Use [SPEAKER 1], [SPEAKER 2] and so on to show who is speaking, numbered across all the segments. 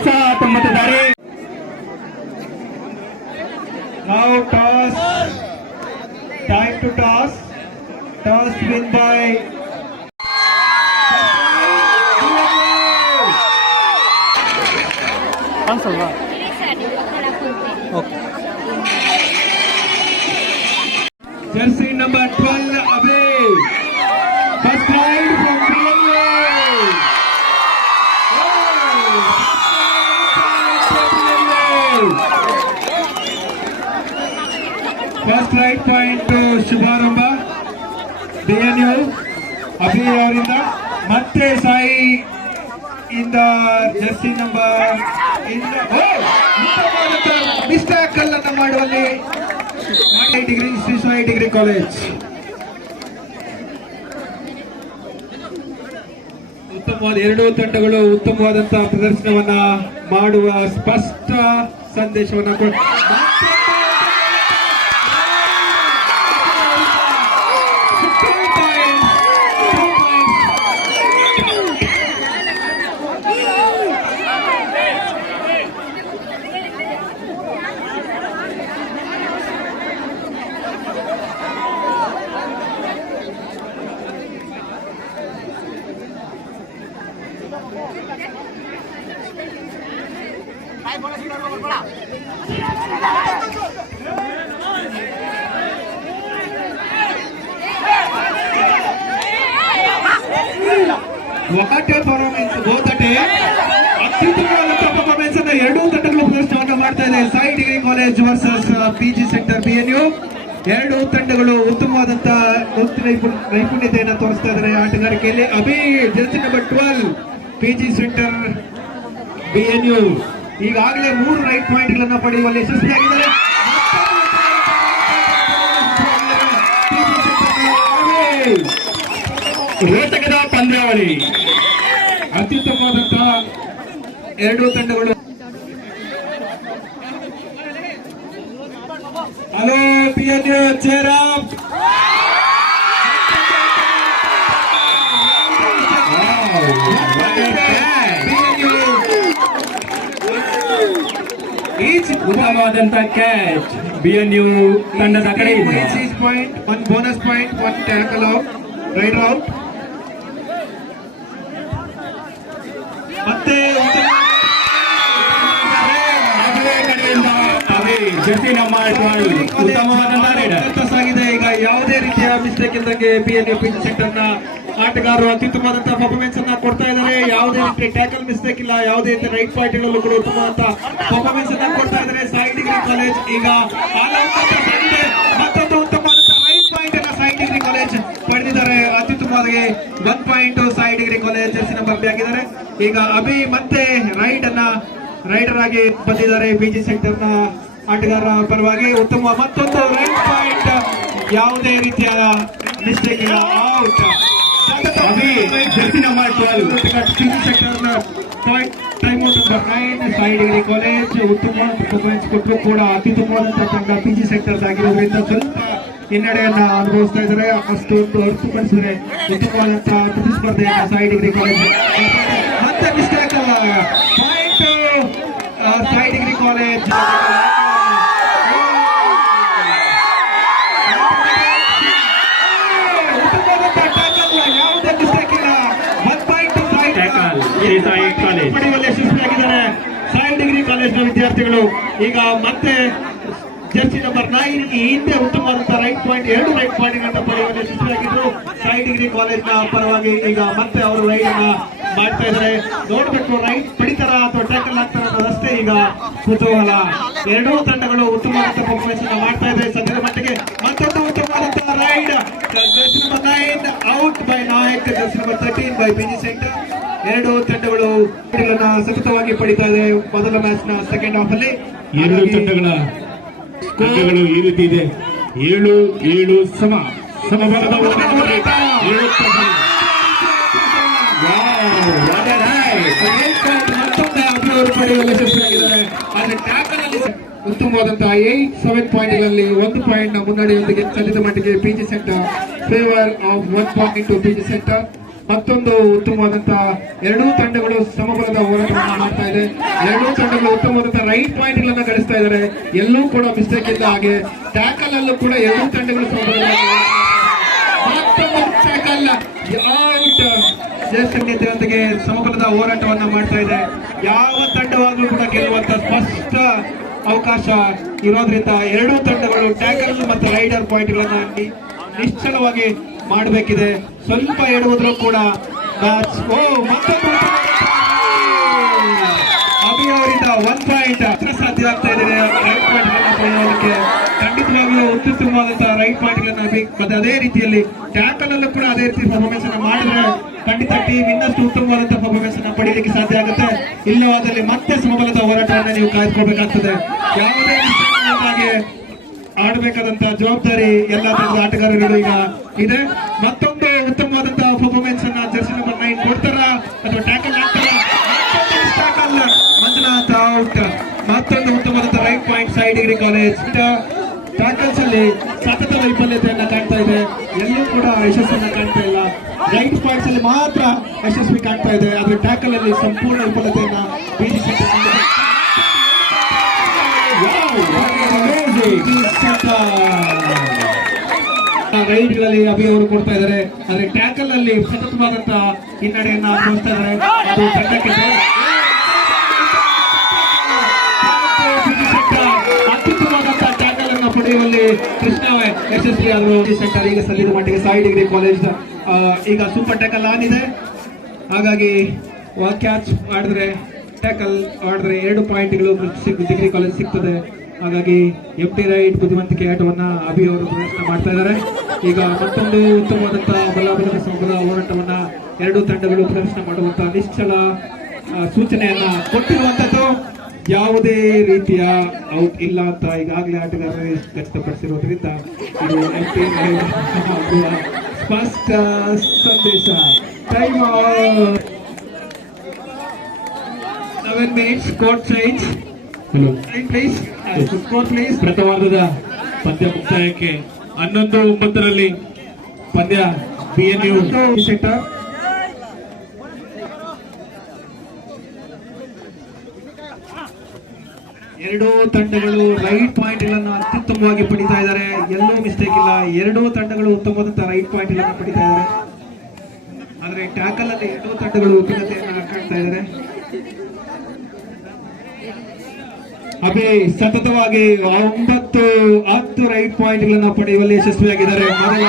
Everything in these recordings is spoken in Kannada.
[SPEAKER 1] ಉತ್ಸಾಹ ತುಂಬುತ್ತಿದ್ದಾರೆ
[SPEAKER 2] Now toss. Time to toss. Toss win by.
[SPEAKER 1] ಅನ್ಸಲ್ವಾ
[SPEAKER 2] Jersey number 12 away. First ride from PLA. DNU Abhi ಅವರಿಂದ ಮತ್ತೆ ಸಾಯಿ ಇಂದ ಜರ್ಸಿ ನಂಬರ್ ಇಂದ ಮಿಸ್ಟೇಕ್ ಅನ್ನ ಮಾಡುವಲ್ಲಿ degree Shri Sai degree college. ಉತ್ತಮವಾದ ಎರಡೂ ತಂಡಗಳು ಉತ್ತಮವಾದಂತಹ ಪ್ರದರ್ಶನವನ್ನ ಮಾಡುವ ಸ್ಪಷ್ಟ ಸಂದೇಶವನ್ನ ಕೊಡ್- ಒಕಾಟೆ ಪರ್ಫಾರ್ಮೆನ್ಸ್ ಗೋತಟೆ ಅತ್ಯುತ್ತಮವಾದಂತಹ ಪರ್ಫಾರ್ಮೆನ್ಸ್ ಅನ್ನ ಎರಡೂ ತಂಡಗಳು ಪ್ರದರ್ಶನವನ್ನ ಮಾಡ್ತಾ ಇದೆ. Sai degree college versus PG centre U ಎರಡು ತಂಡಗಳು ಉತ್ತಮವಾದಂತಹ ನೈಪುಣ್ಯತೆಯನ್ನು ತೋರಿಸ್ತಾ ಇದ್ದಾರೆ ಆಟಗಾರಿಕೆಯಲ್ಲಿ. Abhi jersey number twelve PG centre U ಈಗಾಗಲೇ ಮೂರು ರೈಟ್ ಪಾಯಿಂಟ್ ಗಳನ್ನ ಪಡೆಯುವಲ್ಲಿ ಯಶಸ್ವಿಯಾಗಿದ್ದಾರೆ.
[SPEAKER 1] ರೋಚಕದ ಪಂದ್ಯಾವಳಿ
[SPEAKER 2] ಅತ್ಯುತ್ತಮವಾದಂತಹ ಎರಡೂ ತಂಡಗಳು. Hello P N U cheer up each
[SPEAKER 1] ಉತ್ತಮವಾದಂತ catch BNU ತಂಡದ ಕಡೆಯಿಂದ.
[SPEAKER 2] Each point one bonus point one tackle out raider out
[SPEAKER 1] ಅದೇ ನಮ್ಮ ರೈಡರ್
[SPEAKER 2] ಸಾಗಿದೆ ಈಗ ಯಾವುದೇ ರೀತಿಯ ಮಿಸ್ಟೇಕ್ ಇಲ್ಲದಂಗೆ ಪಿ ಎನ್ ಪಿ ಸೆಟ್ ಅನ್ನ ಆಟಗಾರರು ಅತ್ಯುತ್ತಮವಾದಂತಹ ಪರ್ಫಾರ್ಮೆನ್ಸ್ ಅನ್ನ ಕೊಡ್ತಾ ಇದ್ದಾರೆ. ಯಾವುದೇ ರೀತಿ ಟ್ಯಾಕಲ್ ಮಿಸ್ಟೇಕ್ ಇಲ್ಲ, ಯಾವುದೇ ರೀತಿ ರೈಟ್ ಪಾಯಿಂಟ್ ಗಳಲ್ಲೂ ಕೂಡ ಉತ್ತಮವಾದಂತಹ ಪರ್ಫಾರ್ಮೆನ್ಸ್ ಅನ್ನ ಕೊಡ್ತಾ ಇದ್ದಾರೆ. ಸಾಯಿ ಡಿಗ್ರಿ ಕಾಲೇಜ್ ಈಗ. ಮತ್ತೊಂದು ಉತ್ತಮವಾದಂತಹ ರೈಟ್ ಪಾಯಿಂಟ್ ಅನ್ನ ಸಾಯಿ ಡಿಗ್ರಿ ಕಾಲೇಜ್ ಪಡೆದಿದ್ದಾರೆ. ಅತ್ಯುತ್ತಮವಾಗಿ one point Sai degree college jersey number ಆಗಿದ್ದಾರೆ. ಈಗ ಅಭಿ ಮತ್ತೆ ರೈಟ್ ಅನ್ನ ರೈಡರ್ ಆಗಿ ಬಂದಿದ್ದಾರೆ. ಬಿಜಿ ಸೆಕ್ಟರ್ನ ಆಟಗಾರರ ಪರವಾಗಿ ಉತ್ತಮ ಮತ್ತೊಂದು ರೈಟ್ ಪಾಯಿಂಟ್. ಯಾವುದೇ ರೀತಿಯ ಮಿಸ್ಟೇಕ್ ಇಲ್ಲ
[SPEAKER 1] out jersey number
[SPEAKER 2] twelve time out nine Sai degree college ಉತ್ತಮ ಪರ್ಫಾರ್ಮೆನ್ಸ್ ಕೊಟ್ಟರು ಕೂಡ ಅತ್ಯುತ್ತಮವಾದಂತಹ ತಂಡ ಸೆಕ್ಟರ್ ಸೆಕ್ಟರ್ಸ್ ಆಗಿರೋದ್ರಿಂದ ಸ್ವಲ್ಪ ಹಿನ್ನಡೆಯನ್ನ ಅನುಭವಿಸ್ತಾ ಇದ್ದಾರೆ. ಅಷ್ಟೊಂದು ಹೊರತುಪಡಿಸಿದ್ರೆ ಉತ್ತಮವಾದಂತಹ ಪ್ರತಿಸ್ಪರ್ಧೆಯನ್ನ ಸಾಯಿ ಡಿಗ್ರಿ ಕಾಲೇಜ್ ಮತ್ತೆ mistake point Sai degree college ವಿದ್ಯಾರ್ಥಿಗಳು, ಈಗ ಮತ್ತೆ ಜರ್ಸಿ ನಂಬರ್ ನೈನ್ ಈ ಹಿಂದೆ ಉತ್ತಮವಾದಂತಹ ರೈಟ್ ಪಾಯಿಂಟ್ ಎರಡು ರೈಟ್ ಪಾಯಿಂಟ್ ಪಡೆಯುವಲ್ಲಿ ಯಶಸ್ವಿಯಾಗಿದ್ದು ಸಾಯಿ ಡಿಗ್ರಿ ಕಾಲೇಜ್ನ ಪರವಾಗಿ ಈಗ ಮತ್ತೆ ಅವರು ರೈಡ್ ಅನ್ನ ಮಾಡ್ತಾ ಇದ್ದಾರೆ. ನೋಡ್ಬೇಕು ರೈಟ್ ಪಡಿತಾರ ಅಥವಾ ಟ್ಯಾಕಲ್ ಆಗ್ತಾರ ಅನ್ನೋದಷ್ಟೇ ಈಗ ಕುತೂಹಲ. ಎರಡೂ ತಂಡಗಳು ಉತ್ತಮವಾದಂತಹ ಪರ್ಫಾರ್ಮೆನ್ಸ್ ಅನ್ನ ಮಾಡ್ತಾ ಇದೆ. ಸದ್ಯದ ಮಟ್ಟಿಗೆ ಮತ್ತೊಂದು ಉತ್ತಮವಾದಂತಹ raid jersey number nine out by Nayak, jersey number thirteen by PG centre ಎರಡು ತಂಡಗಳು ಸತತವಾಗಿ ಪಡಿತಾ ಇದೆ ಮೊದಲ ಮ್ಯಾಚ್ನ ಸೆಕೆಂಡ್ ಹಾಫ್ ಅಲ್ಲಿ.
[SPEAKER 1] ಎರಡು ತಂಡಗಳ ಸ್ಕೋರ್ಗಳು ಈ ರೀತಿ ಇದೆ. ಏಳು ಏಳು ಸಮ ಸಮಬಲದ
[SPEAKER 2] ಉತ್ತಮವಾದಂತಹ ಏಟ್ ಸೆವೆನ್ ಪಾಯಿಂಟ್ಗಳಲ್ಲಿ ಒಂದು ಪಾಯಿಂಟ್ನ ಮುನ್ನಡೆಯೊಂದಿಗೆ ಸದ್ಯದ ಮಟ್ಟಿಗೆ PG centre favour of one point to PG centre ಮತ್ತೊಂದು ಉತ್ತಮವಾದಂತಹ ಎರಡೂ ತಂಡಗಳು ಸಮಬಲದ ಹೋರಾಟವನ್ನು ಮಾಡ್ತಾ ಇದೆ. ಎರಡೂ ತಂಡಗಳು ಉತ್ತಮವಾದಂತಹ ರೈಟ್ ಪಾಯಿಂಟ್ ಗಳನ್ನ ಗಳಿಸ್ತಾ ಇದ್ದಾರೆ ಎಲ್ಲೂ ಕೂಡ ಮಿಸ್ಟೇಕ್ ಇಲ್ಲ ಹಾಗೆ ಟ್ಯಾಕಲ್ ಅಲ್ಲೂ ಕೂಡ ಎರಡೂ ತಂಡಗಳು ಔಟ್ ಜೊತೆಗೆ ಸಮಬಲದ ಹೋರಾಟವನ್ನ ಮಾಡ್ತಾ ಇದೆ. ಯಾವ ತಂಡವಾಗ್ಲೂ ಕೂಡ ಗೆಲ್ಲುವಂತ ಸ್ಪಷ್ಟ ಅವಕಾಶ ಇರೋದ್ರಿಂದ ಎರಡೂ ತಂಡಗಳು ಟ್ಯಾಕಲ್ ಮತ್ತು ರೈಡರ್ ಪಾಯಿಂಟ್ ಗಳನ್ನ ನಿಶ್ಚಲವಾಗಿ ಮಾಡಬೇಕಿದೆ. ಸ್ವಲ್ಪ ಹೇಳುವುದ್ರೂ ಕೂಡ ಮ್ಯಾಚ್ ಓ ಮತ್ತೊಂದು ಅಭಿ ಅವರಿಂದ ಒನ್ ಪಾಯಿಂಟ್ ಸಾಧ್ಯ ಆಗ್ತಾ ಇದೆ ರೈಟ್ ಪಾಯಿಂಟ್ ಪಡೆಯೋದಕ್ಕೆ ಖಂಡಿತವಾಗಿಯೂ ಉತ್ತಮವಾದಂತಹ ರೈಟ್ ಪಾಯಿಂಟ್ ಗಳನ್ನ ಮತ್ತೆ ಅದೇ ರೀತಿಯಲ್ಲಿ ಟ್ಯಾಕಲ್ ಅಲ್ಲೂ ಕೂಡ ಅದೇ ರೀತಿ ಪರ್ಫಾರ್ಮೆನ್ಸ್ ಅನ್ನ ಮಾಡಿದ್ರೆ ಖಂಡಿತ ಟೀಮ್ ಇನ್ನಷ್ಟು ಉತ್ತಮವಾದಂತಹ ಪರ್ಫಾರ್ಮೆನ್ಸ್ ಅನ್ನ ಪಡೆಯಲಿಕ್ಕೆ ಸಾಧ್ಯ ಆಗುತ್ತೆ. ಇಲ್ಲವಾದಲ್ಲಿ ಮತ್ತೆ ಸಮಬಲದ ಹೋರಾಟವನ್ನು ನೀವು ಕಾಯ್ದುಕೊಳ್ಬೇಕಾಗ್ತದೆ. ಯಾವುದೇ ಆಡಬೇಕಾದಂತ ಜವಾಬ್ದಾರಿ ಎಲ್ಲ ತಂಡದ ಆಟಗಾರರು ಈಗ ಇದೆ. ಮತ್ತೊಂದು ಉತ್ತಮವಾದಂತಹ ಪರ್ಫಾರ್ಮೆನ್ಸ್ ಅನ್ನ ಜರ್ಸಿ ನಂಬರ್ ನೈನ್ ಕೊಡ್ತಾರ ಅಥವಾ ಟ್ಯಾಕಲ್ ಆಗ್ತಾರ ಮಂಜುನಾಥ್ ಔಟ್ ಮತ್ತೊಂದು ಉತ್ತಮವಾದಂತ raid point Sai degree college tackles ಅಲ್ಲಿ ಸತತ ವೈಫಲ್ಯತೆಯನ್ನ ಕಾಣ್ತಾ ಇದೆ. ಎಲ್ಲೂ ಕೂಡ ಯಶಸ್ಸನ್ನ ಕಾಣ್ತಾ ಇಲ್ಲ. ರೈಟ್ ಪಾಯಿಂಟ್ಸ್ ಅಲ್ಲಿ ಮಾತ್ರ ಯಶಸ್ವಿ ಕಾಣ್ತಾ ಇದೆ. ಆದ್ರೆ ಟ್ಯಾಕಲ್ ಅಲ್ಲಿ ಸಂಪೂರ್ಣ ವಿಫಲತೆಯನ್ನ ಬಿಜಿ ರೈಡ್ಗಳಲ್ಲಿ ಅಭಿ ಅವರು ಕೊಡ್ತಾ ಇದ್ದಾರೆ. ಆದ್ರೆ ಟ್ಯಾಕಲ್ ಅಲ್ಲಿ ಸತತವಾದಂತಹ ಹಿನ್ನಡೆಯನ್ನ ತೋರಿಸ್ತಾ ಇದ್ದಾರೆ. ಅದು ತಂಡಕ್ಕೆ ಅತ್ಯುತ್ತಮವಾದಂತಹ ಟ್ಯಾಕಲ್ ಅನ್ನ ಪಡೆಯುವಲ್ಲಿ ಕೃಷ್ಣ ಯಶಸ್ವಿ ಆದರು ಸೆಂಟರ್ ಈಗ ಸಲ್ಲಿದ ಮಟ್ಟಿಗೆ ಸಾಯಿ ಡಿಗ್ರಿ ಕಾಲೇಜ್ ಈಗ ಸೂಪರ್ ಟ್ಯಾಕಲ್ ಆನ್ ಇದೆ. ಹಾಗಾಗಿ ಕ್ಯಾಚ್ ಮಾಡಿದ್ರೆ ಟ್ಯಾಕಲ್ ಮಾಡಿದ್ರೆ ಎರಡು ಪಾಯಿಂಟ್ಗಳು ಡಿಗ್ರಿ ಕಾಲೇಜ್ ಸಿಗ್ತದೆ. ಹಾಗಾಗಿ ಎಫ್ ಟಿ ರೈಟ್ ಬುದ್ಧಿವಂತಿಕೆ ಆಟವನ್ನ ಅಭಿ ಅವರು ಪ್ರಯತ್ನ ಮಾಡ್ತಾ ಇದ್ದಾರೆ. ಈಗ ಮತ್ತೊಂದು ಉತ್ತಮವಾದಂತಹ ಬಲಾಬಲದ ಸಂಘದ ಹೋರಾಟವನ್ನ ಎರಡೂ ತಂಡಗಳು ಪ್ರದರ್ಶನ ಮಾಡುವಂತಹ ನಿಶ್ಚಲ ಸೂಚನೆಯನ್ನ ಕೊಟ್ಟಿರುವಂತದ್ದು ಯಾವುದೇ ರೀತಿಯ ಔಟ್ ಇಲ್ಲ ಅಂತ ಈಗಾಗಲೇ ಆಟಗಾರರೇ ವ್ಯಕ್ತಪಡಿಸಿರೋದ್ರಿಂದ ಇದು FT ಆಗುವ ಸ್ಪಷ್ಟ ಸಂದೇಶ. Time seven
[SPEAKER 1] minutes
[SPEAKER 2] court change please
[SPEAKER 1] ಪ್ರಥಮಾರ್ಧದ ಪಂದ್ಯ ಮುಕ್ತಾಯಕ್ಕೆ ಹನ್ನೊಂದು ಒಂಬತ್ತರಲ್ಲಿ ಪಂದ್ಯ ಬಿ ಎನ್ ಯು
[SPEAKER 2] ಸೆಂಟರ್ ಎರಡೂ ತಂಡಗಳು ರೈಟ್ ಪಾಯಿಂಟ್ಗಳನ್ನು ಅತ್ಯುತ್ತಮವಾಗಿ ಪಡಿತಾ ಇದ್ದಾರೆ. ಎಲ್ಲೂ ಮಿಸ್ಟೇಕ್ ಇಲ್ಲ. ಎರಡೂ ತಂಡಗಳು ಉತ್ತಮವಾದಂತಹ ರೈಟ್ ಪಾಯಿಂಟ್ಗಳನ್ನು ಪಡಿತಾ ಇದ್ದಾರೆ. ಆದರೆ ಟ್ಯಾಕಲ್ ಅಲ್ಲಿ ಎರಡೂ ತಂಡಗಳು ಉತ್ತಮತೆಯನ್ನ ಕಾಣ್ತಾ ಇದ್ದಾರೆ. ಅಭಿ ಸತತವಾಗಿ ಒಂಬತ್ತು, ಹತ್ತು ರೈಟ್ ಪಾಯಿಂಟ್ ಗಳನ್ನ ಪಡೆಯುವಲ್ಲಿ ಯಶಸ್ವಿಯಾಗಿದ್ದಾರೆ. ಮೊದಲ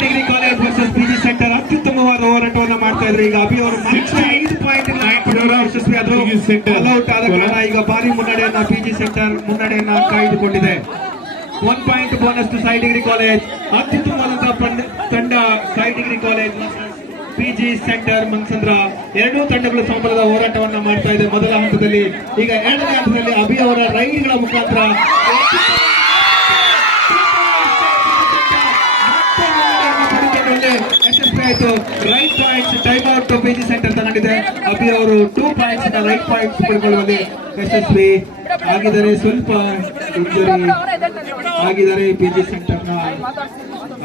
[SPEAKER 2] degree college versus PG centre ಅತ್ಯುತ್ತಮವಾದ ಹೋರಾಟವನ್ನು ಮಾಡ್ತಾ ಇದ್ರು ಈಗ ಅಭಿ ಅವರು ಯಶಸ್ವಿ ಆದ್ರು
[SPEAKER 1] PG Center.
[SPEAKER 2] ಔಟ್ ಆದ ಕಾರಣ ಈಗ ಭಾರಿ ಮುನ್ನಡೆಯನ್ನ ಪಿಜಿ ಸೆಂಟರ್ ಮುನ್ನಡೆಯನ್ನ ಕಾಯ್ದುಕೊಂಡಿದೆ. One point bonus to Sai degree college ಅತ್ಯುತ್ತಮವಾದಂತಹ ತಂಡ Sai degree college PG centre Mansandra ಎರಡೂ ತಂಡಗಳು ಸಂಬಳದ ಹೋರಾಟವನ್ನ ಮಾಡ್ತಾ ಇದೆ ಮೊದಲ ಹಂತದಲ್ಲಿ. ಈಗ ಎರಡನೇ ಹಂತದಲ್ಲಿ ಅಭಿ ಅವರ ರೈಡ್ಗಳ ಮುಖಾಂತರ. ಯಶಸ್ವಿ ಆಯಿತು. Raid point time out PG centre ತಗೊಂಡಿದೆ ಅಭಿ ಅವರು ಟೂ ಪಾಯಿಂಟ್ಸ್ ರೈಟ್ ಪಾಯಿಂಟ್ಸ್ ಪಡ್ಕೊಳ್ಳುವಲ್ಲಿ ಯಶಸ್ವಿ ಆಗಿದ್ದಾರೆ ಸ್ವಲ್ಪ ಇಂಜುರಿ ಆಗಿದ್ದಾರೆ ಪಿಜಿ ಸೆಂಟರ್ನ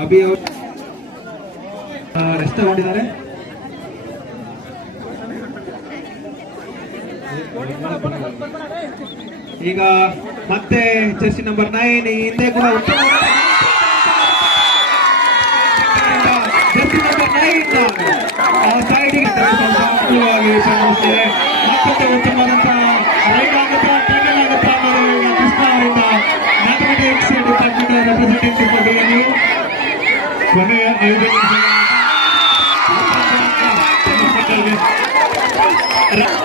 [SPEAKER 2] ಅಭಿ ಅವರು ರೆಸ್ಟ್ ತಗೊಂಡಿದ್ದಾರೆ ಈಗ ಮತ್ತೆ ಚರ್ಚಿ ನಂಬರ್ ನೈನ್ ಹಿಂದೆ ಕೂಡ ಉತ್ತಮ ಜರ್ಸಿ ನಂಬರ್ ನೈನ್ ಸೈಡಿಗೆ ಸಂಪೂರ್ಣವಾಗಿ ಸಂಭವಿಸಿದೆ ಅತ್ಯಂತ ಉತ್ತಮವಾದಂತಹ ರೈಲಾಗುತ್ತಾ ಆಗುತ್ತಾ ಟ್ಯಾಕಲ್ ಆಗುತ್ತಾ ಅನ್ನೋದು ಈಗ ಕೃಷ್ಣ ಅವರಿಂದ ರೆಪ್ರೆಸೆಂಟೇಟಿವ್ ಪದವಿಯನ್ನು
[SPEAKER 1] ಕೊನೆಯ ಐದು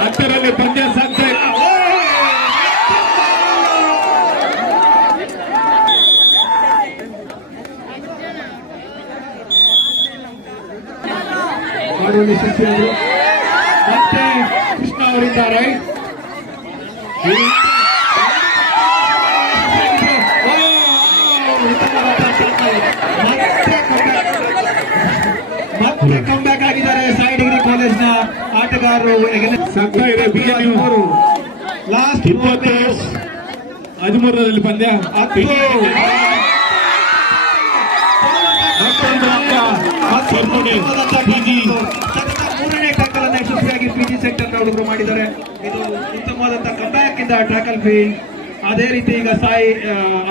[SPEAKER 1] ಹತ್ತರಲ್ಲಿ ಪಂದ್ಯ
[SPEAKER 2] ಸಾಧ್ಯ ಯಶಸ್ವಿಯಾದರು ಮತ್ತೆ ಕೃಷ್ಣ ಅವರಿದ್ದಾರೆ. ಮತ್ತೆ ಬ್ಯಾಕ್ ಆಗಿದ್ದಾರೆ ಸಾಯಿ ಡಿಗ್ರಿ ಕಾಲೇಜ್ನ ಆಟಗಾರರು. ಲಾಸ್ಟ್
[SPEAKER 1] ಹದಿಮೂರರಲ್ಲಿ ಪಂದ್ಯ.
[SPEAKER 2] ಹುಡುಗರು ಮಾಡಿದ್ದಾರೆ. ಇದು ಉತ್ತಮವಾದಂತಹ ಕಂಬ್ಯಾಕ್ ಇಂದ ಟ್ಯಾಕಲ್ ಫೀಲ್ಡ್. ಅದೇ ರೀತಿ ಈಗ ಸಾಯಿ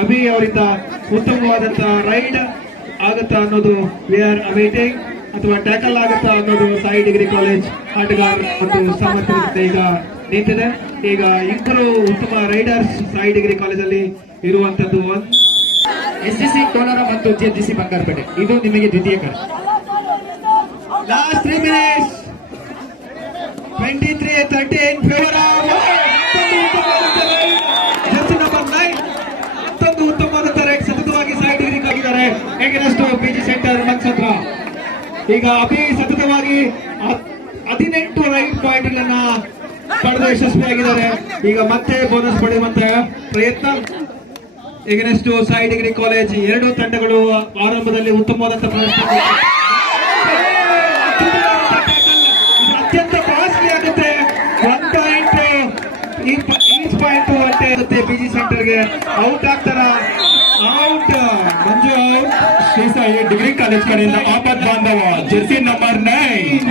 [SPEAKER 2] ಅಭಿ ಅವರಿಂದ ಉತ್ತಮವಾದಂತಹ ರೈಡ್ ಆಗುತ್ತಾ ಅನ್ನೋದು ವಿ ಆರ್ ವೇಟಿಂಗ್ ಅಥವಾ ಟ್ಯಾಕಲ್ ಆಗುತ್ತಾ ಅನ್ನೋದು ಸಾಯಿ ಡಿಗ್ರಿ ಕಾಲೇಜ್ ಆಟಗಾರ ಮತ್ತು ಸಾಮರ್ಥ್ಯ ಈಗ ನಿಂತಿದೆ. ಈಗ ಇಬ್ಬರು ಉತ್ತಮ ರೈಡರ್ಸ್ ಸಾಯಿ ಡಿಗ್ರಿ ಕಾಲೇಜಲ್ಲಿ ಇರುವಂತದ್ದು ಒಂದು
[SPEAKER 3] ಸಿ ಕೋಲಾರ ಮತ್ತು ಜೆಜಿಸಿ ಬಂಗಾರಪೇಟೆ. ಇದು ನಿಮಗೆ ದ್ವಿತೀಯ ಕಡೆ
[SPEAKER 2] last three minutes. 23 13 favor of jersey number nine ಮತ್ತೊಂದು ಉತ್ತಮವಾದ ರೈಟ್ ಸತತವಾಗಿ ಸೈಡ್ ಡಿಗ್ರಿ ಆಗಿದ್ದಾರೆ ಹೇಗೆನಷ್ಟು ಬಿಜಿ ಸೆಂಟರ್ ನಕ್ಷತ್ರ ಈಗ ಅಭಿ ಸತತವಾಗಿ ಹದಿನೆಂಟು ರೈಟ್ ಪಾಯಿಂಟ್ ಗಳನ್ನ ಪಡೆದು ಯಶಸ್ವಿಯಾಗಿದ್ದಾರೆ. ಈಗ ಮತ್ತೆ ಬೋನಸ್ ಪಡೆಯುವಂತ ಪ್ರಯತ್ನ. ಈಗಿನಷ್ಟು ಸಾಯಿ ಡಿಗ್ರಿ ಕಾಲೇಜ್ ಎರಡು ತಂಡಗಳು ಆರಂಭದಲ್ಲಿ ಉತ್ತಮವಾದಂತಹ ಪ್ರದರ್ಶನ ಸೆಂಟರ್ ಪಿ ಜಿ ಸೆಂಟರ್ಗೆ ಔಟ್ ಆಗ್ತಾರ? Out Manju out
[SPEAKER 1] Shri Sai degree college ಕಡೆಯಿಂದ ಆಪತ್ ಬಾಂಧವ ಜೆರ್ಸಿ ನಂಬರ್ ನೈನ್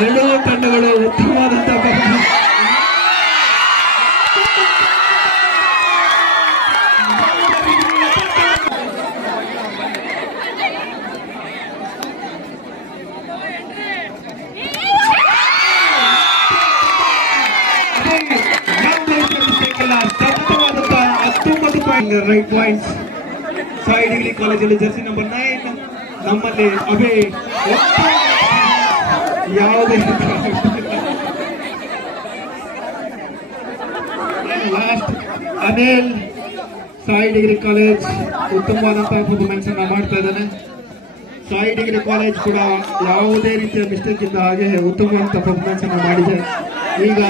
[SPEAKER 2] ಎರಡೂ point raid points. Sai degree ಕಾಲೇಜಲ್ಲಿ ಜರ್ಸಿ ನಂಬರ್ ನೈನ್. ನಮ್ಮಲ್ಲಿ ಅಭಿ ಯಾವುದೇ lost Anil Sai degree college ಉತ್ತಮವಾದಂತಹ ಪರ್ಫಾರ್ಮೆನ್ಸ್ ಅನ್ನ ಮಾಡ್ತಾ ಇದ್ದಾನೆ. ಸಾಯಿ ಡಿಗ್ರಿ ಕಾಲೇಜ್ ಕೂಡ ಯಾವುದೇ ರೀತಿಯ ಮಿಸ್ಟೇಕ್ ಇದ್ದ ಹಾಗೆ ಉತ್ತಮವಾದಂತಹ ಪರ್ಫಾರ್ಮೆನ್ಸ್ ಅನ್ನು ಮಾಡಿದೆ. ಈಗ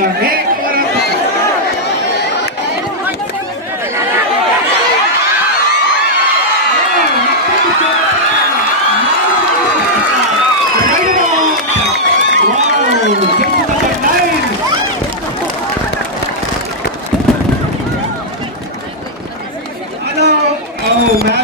[SPEAKER 2] Oh, man.